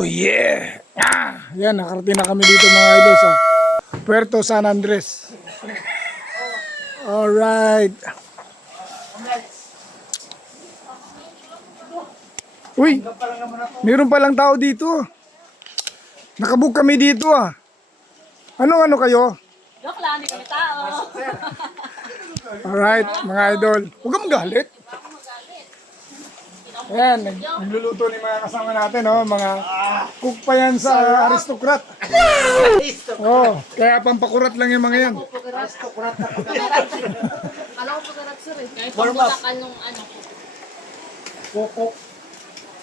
Oh yeah! Yan, nakarating na kami dito mga idol sa Puerto San Andres. Alright. Uy, meron palang tao dito. Nakabook kami dito ah. Ano kayo? Joke lang, hindi kami tao. Alright, mga idol. Huwag kang magalit. Ayan, nagluluto ni mga kasama natin, oh, mga cook pa yan sa aristocrat. Oh, kaya pampakurat lang yung mga yan. Alam ko pagkarat sir eh. Kahit pagmulakan nung ano. Koko.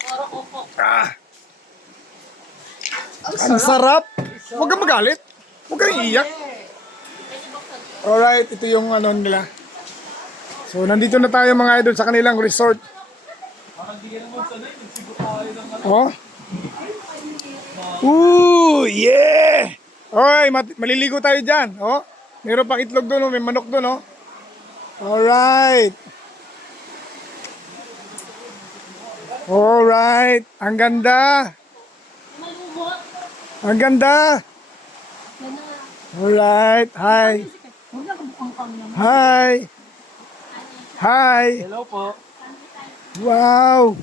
Oro koko. Ah! Ang sarap! Huwag kang magalit. Huwag kang iiyak. Alright, ito yung ano nila. So, nandito na tayo mga idol sa kanilang resort. Oh. Ooh, yeah! Oy, maliligo tayo dyan. Oh, meron pang itlog doon, oh. May manok doon, oh. Alright. Alright. Ang ganda. Malumot. Ang ganda. Alright. Hi. Hi. Hi. Hello po. Wow.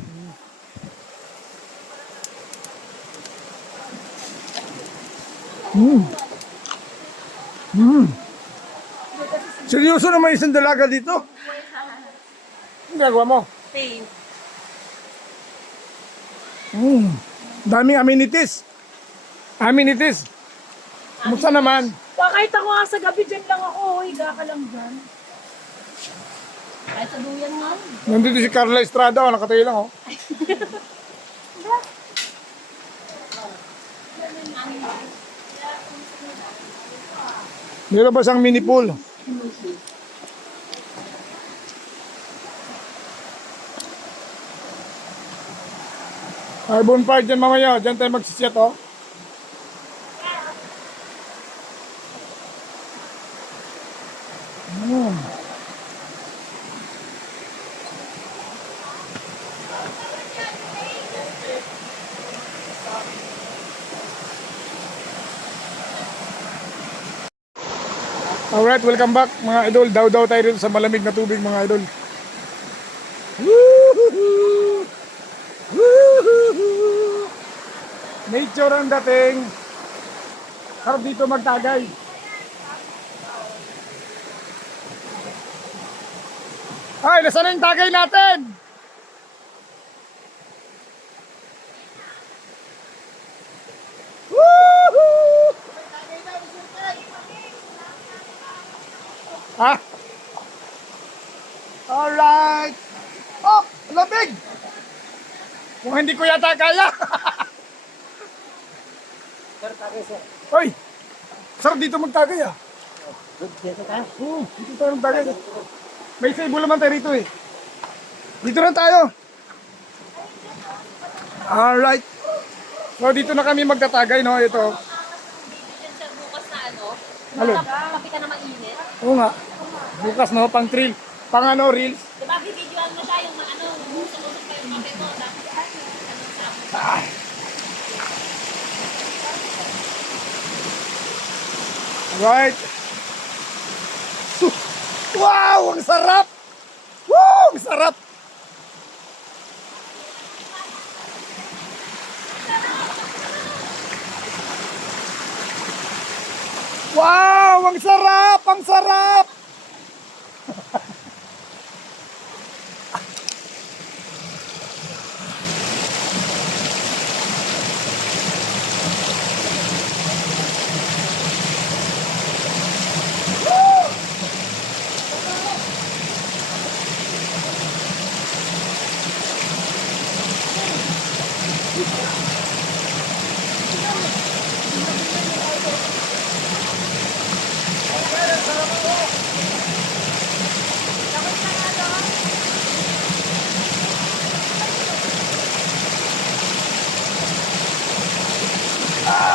Seryoso naman isang dalaga dito? Ang gagawa mo? Paint. Daming amenities. Amenities. Kumusta naman? Kahit ako nga sa gabi dyan lang ako, higa ka lang dyan. Kahit sa duyan nga. Nandito si Carla Estrada, nakatayo lang, oh. Nilabas ang mini pool. Ay, bonfire dyan mamaya. Dyan tayo magsisiyat, oh. Alright, welcome back mga idol. Daw tayo dito sa malamig na tubig mga idol. Woohoo! Woohoo! Nature ang dating. Harap dito magtagay. Ay, nasaan na yung tagay natin? Woohoo! Ha? Alright. Oh, lamig. Kung hindi ko yata kaya. Hoy, sarap dito magtagay ah. Dito tayo magtagay. May sable naman tayo rito eh. Dito na tayo. Alright. So dito na kami magtatagay, no? Ito. Yan sir, bukas na ano. Alin? Kapita na mainit. Oo nga. Bukas no, pang trail. Pang ano, reels. Diba, bibidyoan mo siya yung ano, usok-usok pa yung kape mo. Tapos, Right. Wow, ang sarap. Woo, ang sarap. Wow, ang sarap, ang sarap.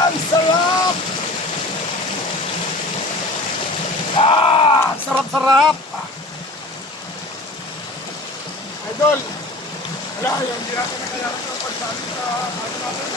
Ang sarap! Sarap-sarap! Idol! Wala, yung hindi natin na kailangan ng pagsabi sa ano natin.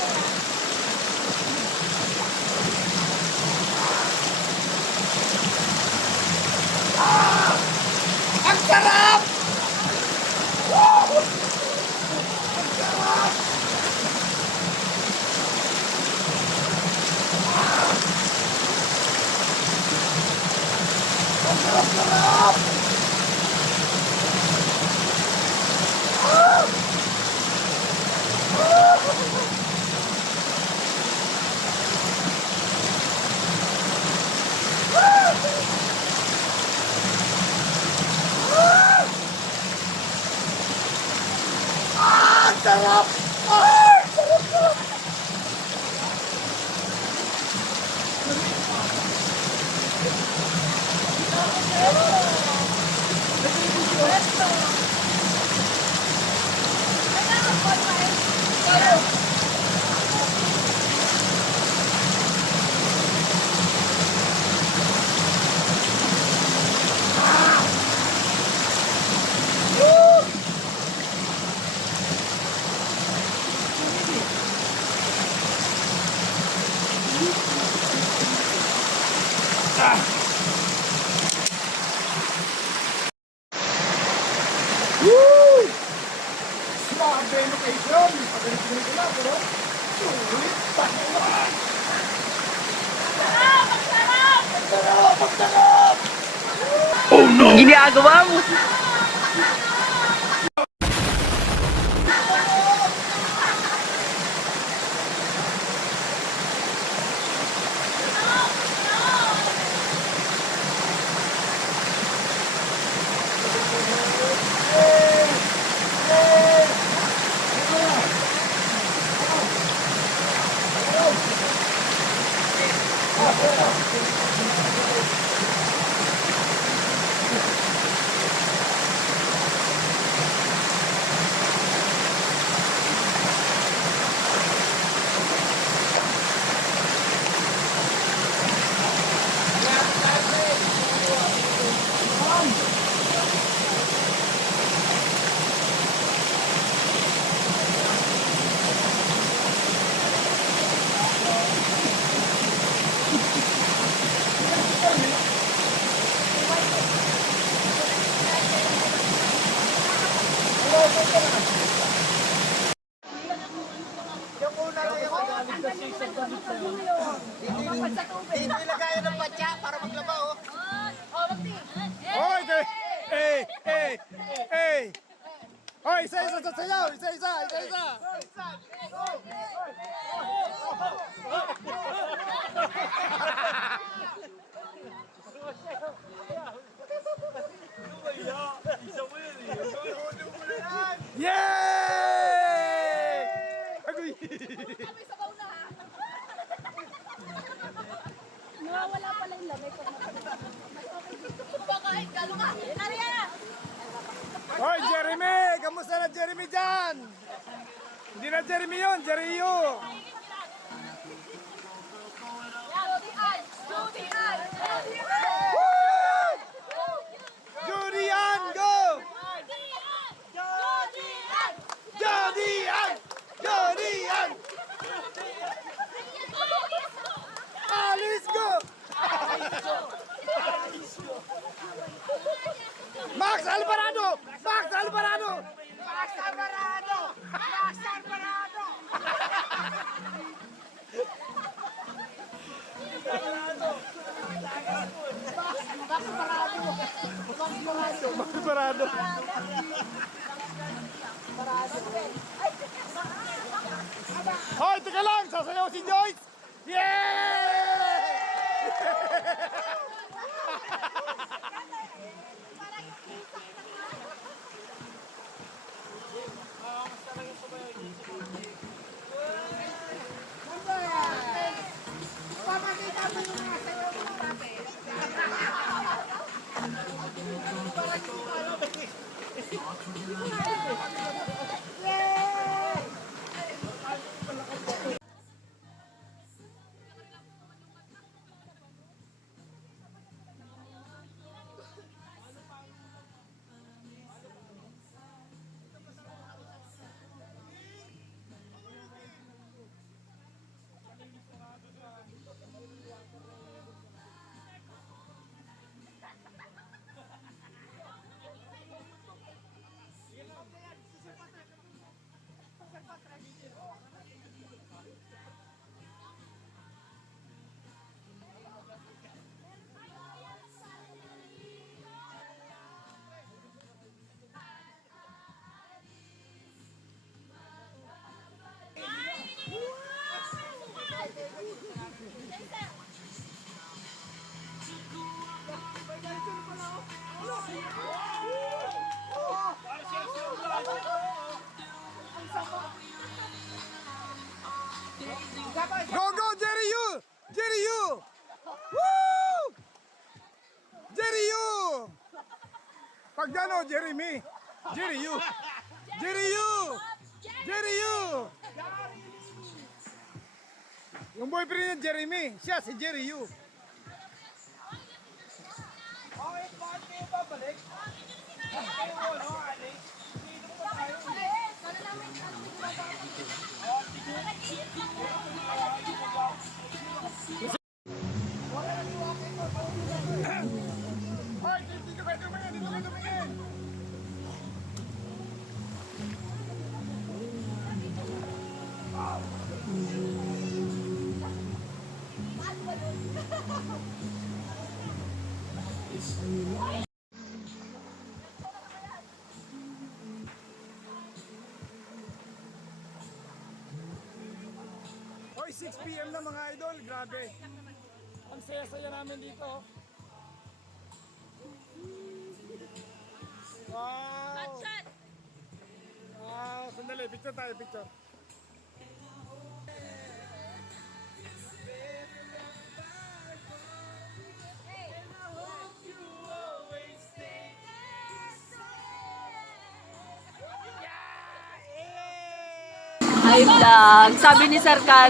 Ginagawa mo. Hoy, hey, hey, hey. Hoy, isa-isa sa sayaw, isa-isa, isa-isa. Yay! Agoy! May sabaw na ha. Nawawala pala yung lamay pag matanda. Baka galo ka. Naria! Hoy, Jeremy! Kamusta na Jeremy dyan? Hindi na Jeremy yun, Jerryo! Judy Ann! Judy Ann, go! Judy Ann! Judy Ann! Alice, go! Max Alvarado! Max Alvarado! Max Alvarado! Max Alvarado! Max Alvarado! Hoy, teka lang! Sasayaw si Joyce! Yeah! Go, go, Jerry, you! Jerry, you! Woo! Jerry, you! Pag gano, Jeremy. Jerry, you! Jerry, you! Jerry, you! Yung boyfriend niya, Jeremy. Siya, si Jerry, you. Hoy, dito kayo tumingin, dito kayo tumingin. Hoy, 6 PM na mga idol, grabe. Ang saya-saya namin dito. Wow! Shot! Wow, sandali, picture tayo, picture. Hi vlog. Sabi ni Sir Kan.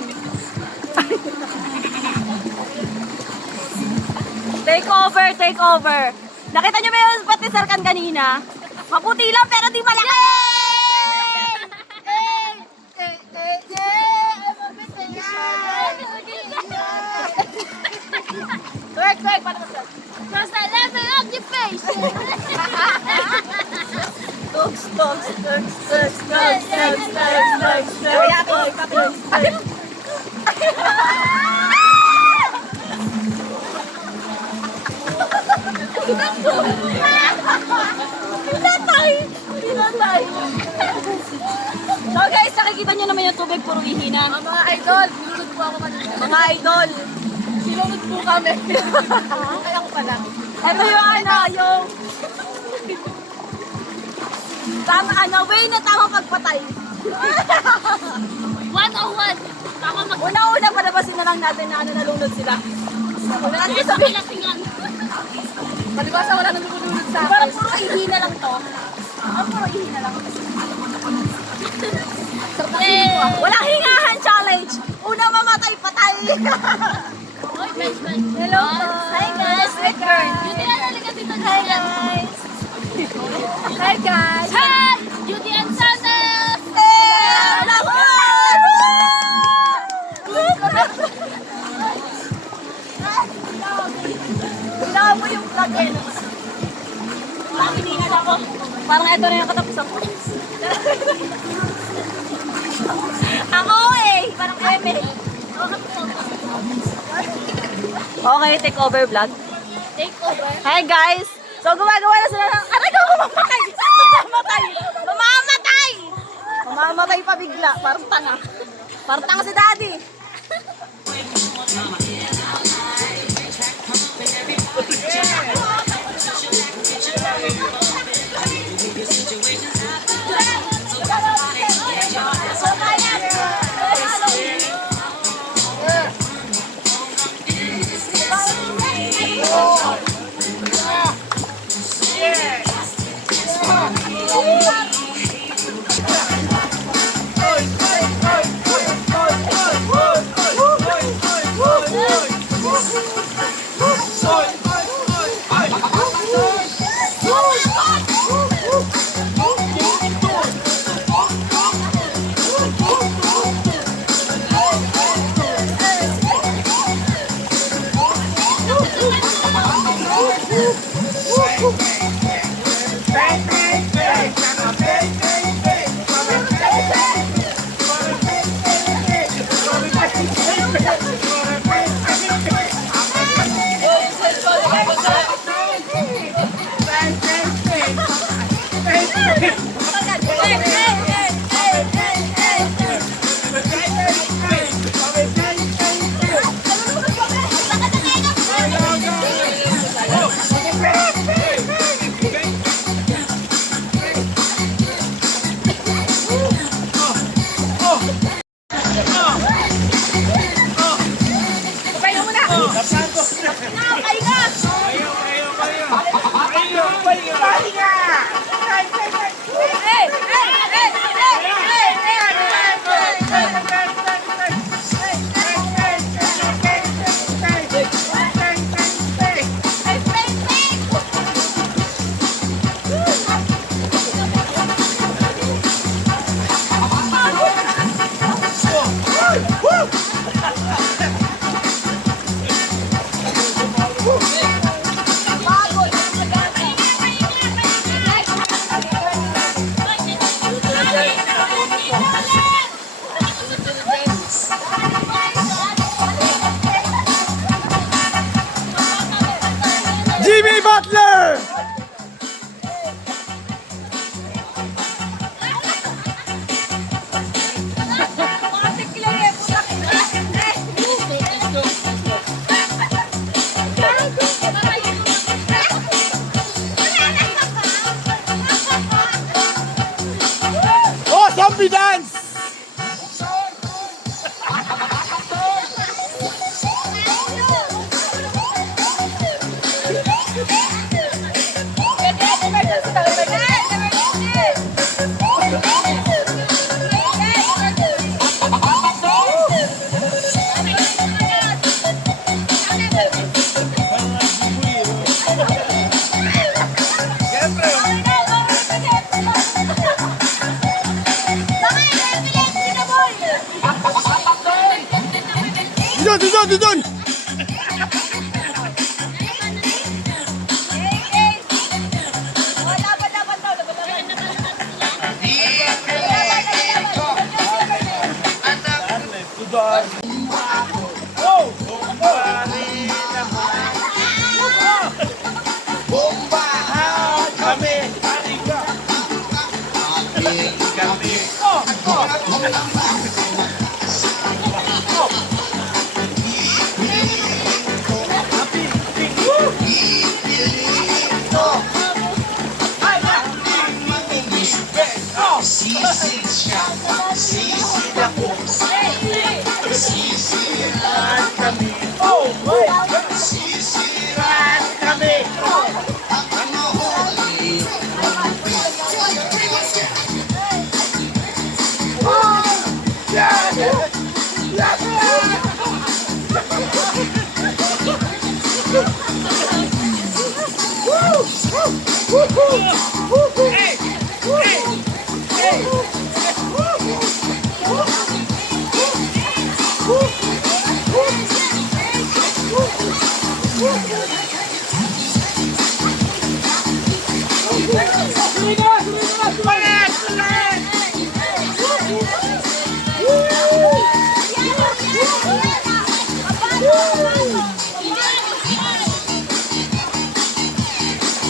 Take over, take over. Nakita niyo ba yung spot ni Sir Kan kanina? Maputi lang pero di malaki! Twerk, twerk, paano mo sir? Cross the level of the face! Tugs, tugs, tugs, tugs, tugs, tugs, tugs, tugs, tugs, tugs. Pinatay! Pinatay! So guys, nakikita nyo naman yung tubig, puro ihinan. Mga idol, sinunod po ako kanina. Mga idol, sinunod po kami. Kaya ko pala. Ito yung ano, yung... Tama, way na tama pagpatay. 101! Tama mag... Una-una, panabasin na lang natin na ano, nalunod sila. Kasi sabi lasingan. Palibasa wala nang lumulunod sa akin. Parang puro ihina lang to. Puro ihina lang. Walang hingahan challenge. Una mamatay, patay. Oy, best friend. Hello po. Hi guys. Sweet girl. Beauty and halika dito. Hi guys. Hi guys. Hi! Beauty and Sandals! Kailangan mo yung vlog eh. Parang iniingat ako. Parang ito na yung katapusan ko. Ako eh. Parang eme. Okay, take over vlog. Take over. Hi guys! So gumagawa na sila ng... Aray ko, mamamatay! Mamamatay! Mamamatay! Mamamatay pa bigla. Parang tanga. Parang tanga si daddy. Doon!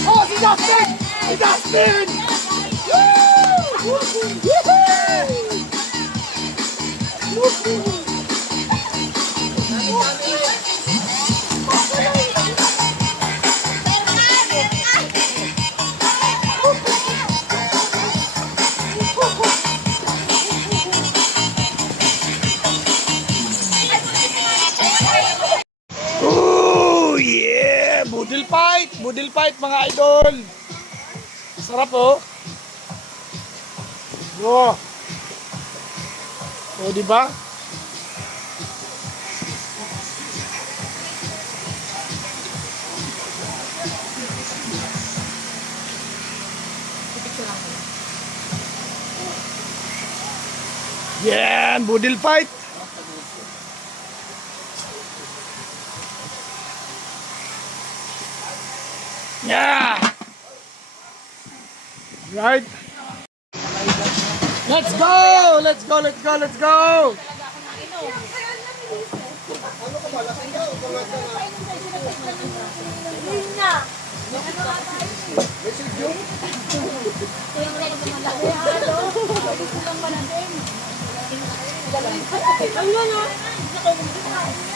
Oh, si Dustin! Si Dustin! Woo! Oh, yeah! Budil fight! Budil fight, mga idol! Sarap, oh! Wow! Oh, di ba? Yan! Budil fight! Yeah! Right. Let's go! Let's go! Let's go! Let's go!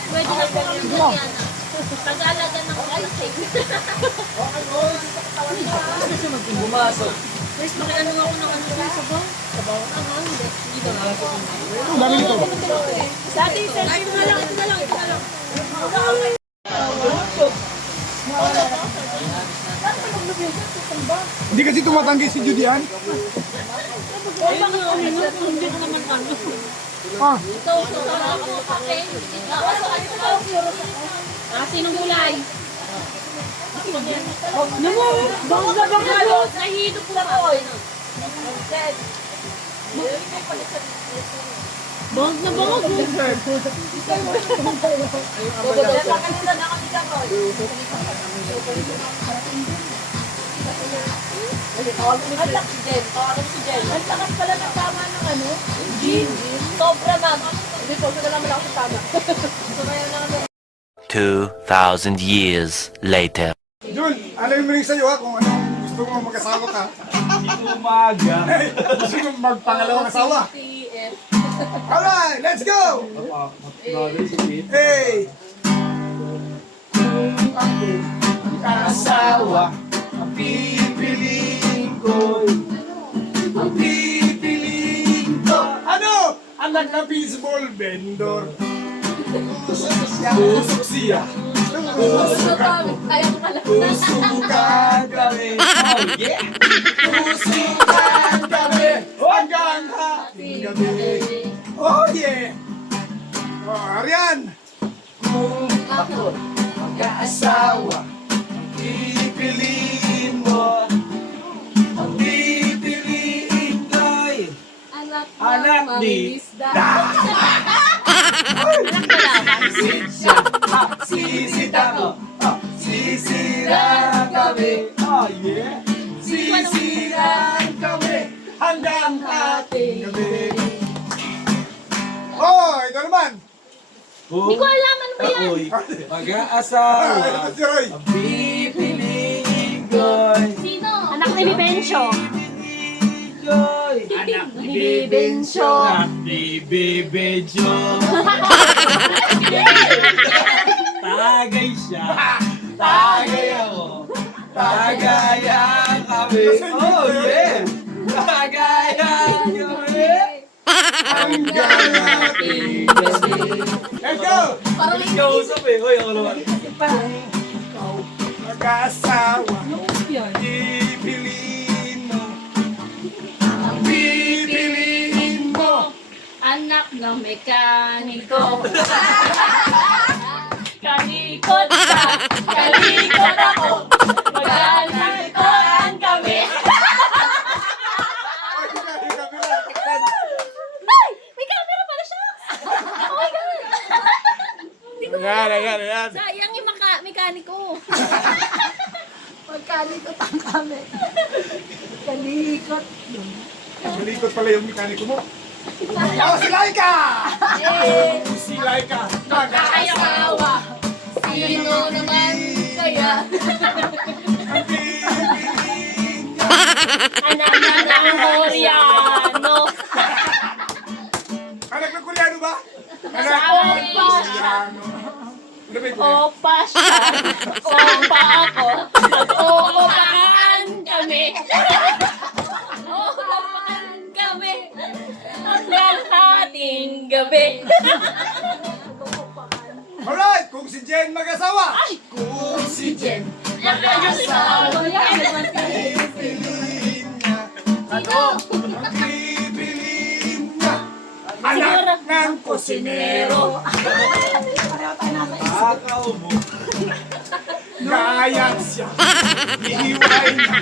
Pwede na po kami yan. Pag-alaga ng kalsik. Guys, makiano ako ng ano sa sabaw? Sabaw? Ano? Hindi ba? Ang dami nito. Sa atin, selfie ito na lang, ito na lang, ito na lang. Hindi kasi tumatanggi si Judian. Ay, bakit kami nun? Hindi ko naman ano. Ah, Ito, sarap po kape. Sinong gulay? Nahihilo po ako. Bang na bang ako? Ang lakas pala ng tama ng ano? Gin. Sobra na. Hindi, sobra na naman ako sa tama. 2,000 years later. Jul, alamin mo rin sa'yo ha kung anong gusto mo mag-asawa ka. Umaga. Gusto mo magpangalawang asawa. PF. Alright, let's go! Hey! Kung ako mag-asawa, ang pipiliin ko. Ang pipiliin ko. Ano? Anak na baseball vendor. Tusok siya. Tusok ako. Ayaw ko pala. Tusukan kami. Oh yeah! Tusukan kami hanggang hating gabi. Oh yeah! Oh, Arian! Kung ako mag-aasawa, ang pipiliin mo, ang pipiliin ko'y Anak anak ni isda. Si Sisita ko. Sisiran kami. Oh, yeah. Sisiran kami hanggang ating gabi. Oh, ito naman. Hindi ko alam ano ba yan. Ako'y mag-aasawa. Si Roy. Pipiliin ko'y Sino? Anak ni Bibencio. Anak ni Bibencio. Anak ni Bibencio. Tagay siya. Tagay ako. Tagayan kami. Oh, yeah. Tagayan kami. Hanggang ating gabi. Let's go! Parang Hindi ka usap eh. Hoy, ako naman. Mag-asawa. Pipiliin mo. Pipiliin mo. Anak ng mekaniko. Kalikot ka, kalikot ako. Maglalikotan kami. Ay! May camera pala siya! Oh my God! Yan. Sayang yung mekaniko. Magkalikot ang kami. Kalikot. Malikot pala yung mekaniko mo. Oh, si Laika! Eh! Si Laika. Kakayawa. Sino naman kaya? Ang pipiliin niya. Anak na ng Koreano. Anak ng Koreano ba? Anak Sa ng Opa siya. Koreano. Ano ba yung Koreano? Opa siya. Opa ako. Mag-oopakan kami. Oopakan kami. Hanggang ating gabi. Alright, kung si Jen mag-asawa. Kung si Jen Mag-asawa. pipiliin niya. Sino? Ang pipiliin niya. Anak ng kusinero. Kakaubo. Kaya siya. Ihiwain niya.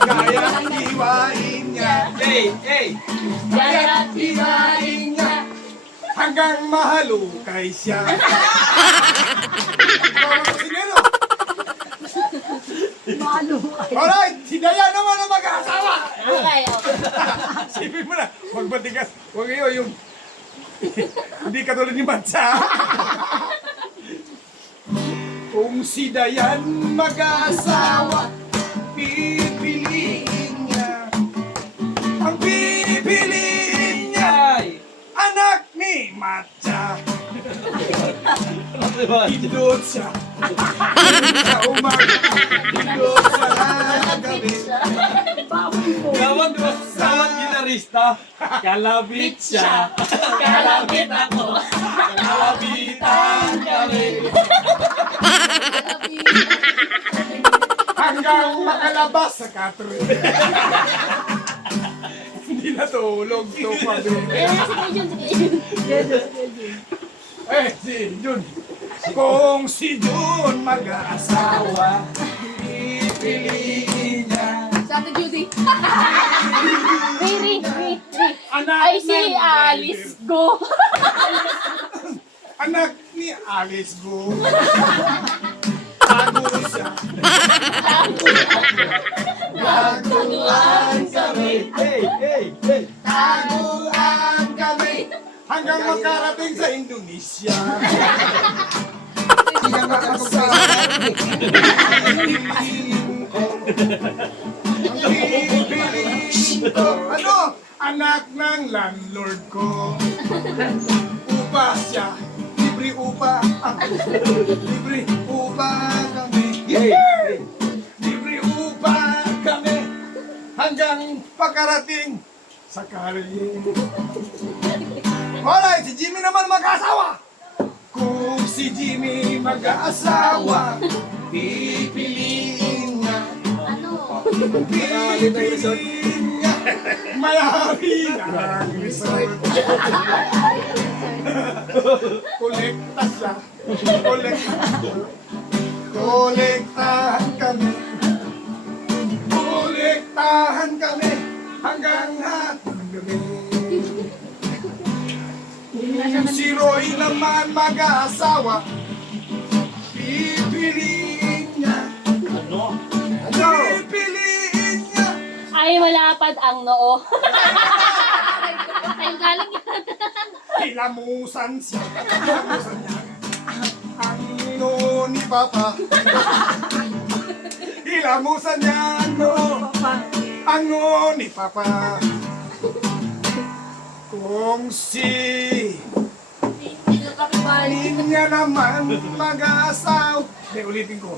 Kaya ihiwain niya. Hey, hey. Kaya ihiwain niya. Hanggang mahalukay siya. Mga kusinero. Alright, si Dayan naman ang mag-asawa. Okay, okay. Sipin mo na, huwag matigas. Huwag iyo yung... Hindi katulad ni Matsa. Kung si Dayan mag-asawa, pipiliin niya. Ang pipiliin niya, Ay. anak ni Matsa. Diba? Indot siya. Indot sa umaga. Indot sa gabi. Gawag mo, gawag gitarista. Kalabit siya. Kalapit ako. Kalabitan kami. Hanggang makalabas sa katro. Hindi natulog to pabi. Si Jun. Kung si Jun mag-aasawa, pipiliin niya. Sabi Judy. Riri. Anak Ay, si ng Alice Go. Anak ni Alice Go. Tago siya. Taguan kami. Hey, hey, hey. Taguan kami. Hanggang makarating sa Indonesia. Hanggang makarating ko. Ano? Anak ng landlord ko. Upa siya. Libre upa. Libre upa kami. Hey, hey. Libre upa kami. Hanggang pakarating sa karye. Alright, si Jimmy naman mag-asawa. Kung si Jimmy mag-asawa, pipiliin niya. Ano? Pipiliin niya. Mayari ng resort. Kolekta siya. Kolektahan kami. Kolektahan kami. Hanggang hatang gabi. Si Roy naman mag-asawa, pipiliin niya. Ano? Pipiliin niya. Ay, malapad ang noo. Ay, galing yan. Hilamusan siya. Hilamusan niya. Ang noo ni Papa. Hilamusan niya ang noo. Ang noo ni Papa. Kung si Ninya naman mag-aasaw. Hindi, ulitin ko.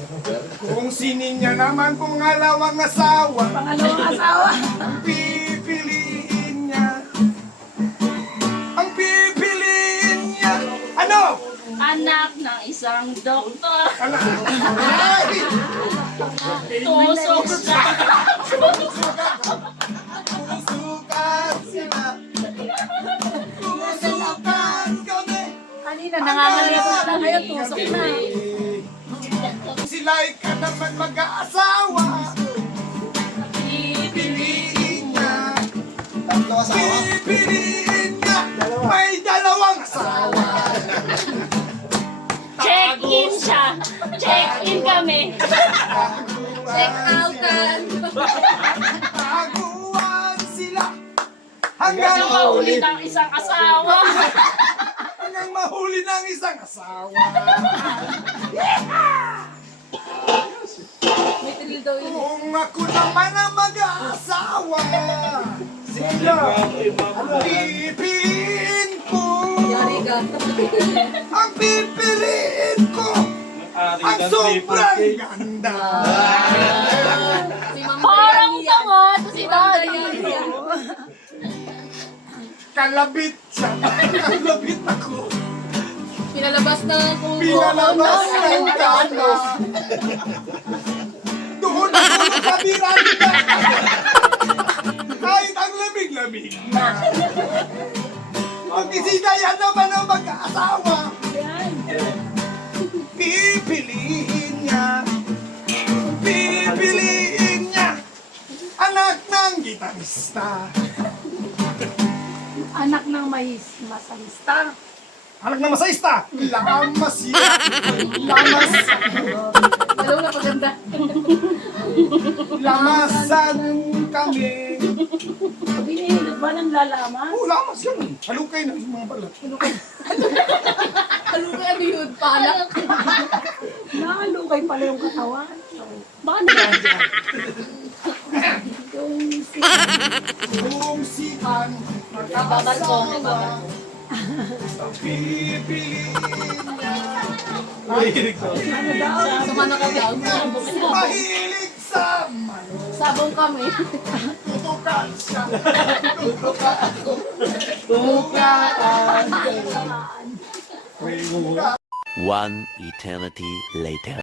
Kung si Ninya naman pangalawang asawa. Pangalawang asawa. Ang pipiliin niya. Ang pipiliin niya. Ano? Anak ng isang doktor. Ano? Ay! Tusok sa... Tusukan sila. Tusukan kami. Kanina, nangangalipot na ngayon, tusok na. Sila'y ka naman mag-aasawa. Pipiliin niya. Pipiliin niya. May dalawang asawa. Check-in siya. Check-in kami. Check outan. Taguan sila. Hanggang Ang mahuli ng isang asawa. hanggang mahuli ng isang asawa. May tril daw yun. Kung ako naman ang mag-aasawa, sila ang pipiliin ko. Yari ka. Ang pipiliin ko. Ang sobrang ganda. Si Mama Parang Dayang tanga to si Daddy. yan. Kalabit siya. Kalabit ako. Pinalabas na kung Pinalabas ng kama. Doon ako nakabirali na. Kahit ang lamig-lamig na. Pag isinayan naman ang mag-aasawa, pipiliin niya. Pipiliin niya. Anak ng gitarista. Anak ng masahista. Anak ng masahista. Lamas yan. Lamas. Dalawa na paganda. Lamasan kami. Binihilig ba ng lalaman? Oo, lamas yan. Halukay na yung mga balat. Halukay ano yun? Palak. Nahalukay pala yung katawan. Baka naman. Kung si An mag-aasawa, pipiliin niya. Sumana ka daw. Mahilig sa manok. Sabong kami. Tutukan siya. Tutukan ako. Tutukan. One eternity later.